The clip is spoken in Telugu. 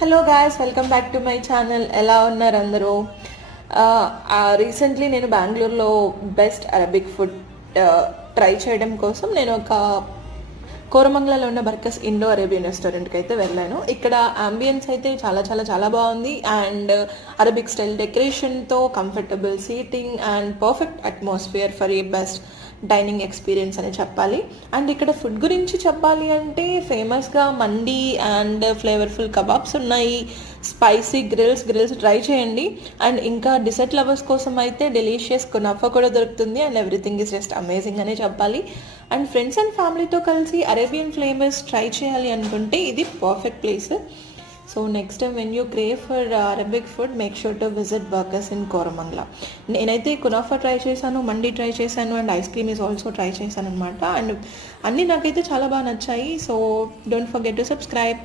Hello guys, welcome back to my channel. ఎలా ఉన్నారు అందరూ? రీసెంట్లీ నేను బెంగళూరులో బెస్ట్ అరబిక్ ఫుడ్ ట్రై చేయడం కోసం నేను ఒక కోరమంగళలో ఉన్న బర్కస్ ఇండో అరేబియన్ రెస్టారెంట్కి అయితే వెళ్ళాను. ఇక్కడ అంబియన్స్ అయితే చాలా చాలా చాలా బాగుంది అండ్ అరబిక్ స్టైల్ డెకరేషన్తో comfortable seating and perfect atmosphere for a best dining experience అని చెప్పాలి. అండ్ ఇక్కడ ఫుడ్ గురించి చెప్పాలి అంటే ఫేమస్గా మండీ అండ్ ఫ్లేవర్ఫుల్ కబాబ్స్ ఉన్నాయి, స్పైసీ గ్రిల్స్ ట్రై చేయండి. అండ్ ఇంకా డిసర్ట్ లవర్స్ కోసం అయితే డెలీషియస్ కునాఫా కూడా దొరుకుతుంది and everything is just amazing అనే చెప్పాలి. అండ్ ఫ్రెండ్స్ అండ్ ఫ్యామిలీతో కలిసి అరేబియన్ ఫ్లేవర్స్ ట్రై చేయాలి అనుకుంటే ఇది perfect place. So next time when you crave for Arabic food make sure to visit Barkas in Koramangala. నేనైతే కునాఫా ట్రై చేశాను, మండీ ట్రై చేశాను and ice cream is also try చేశాను అనమాట. అండ్ అన్నీ నాకైతే చాలా బాగా నచ్చాయి. So don't forget to subscribe.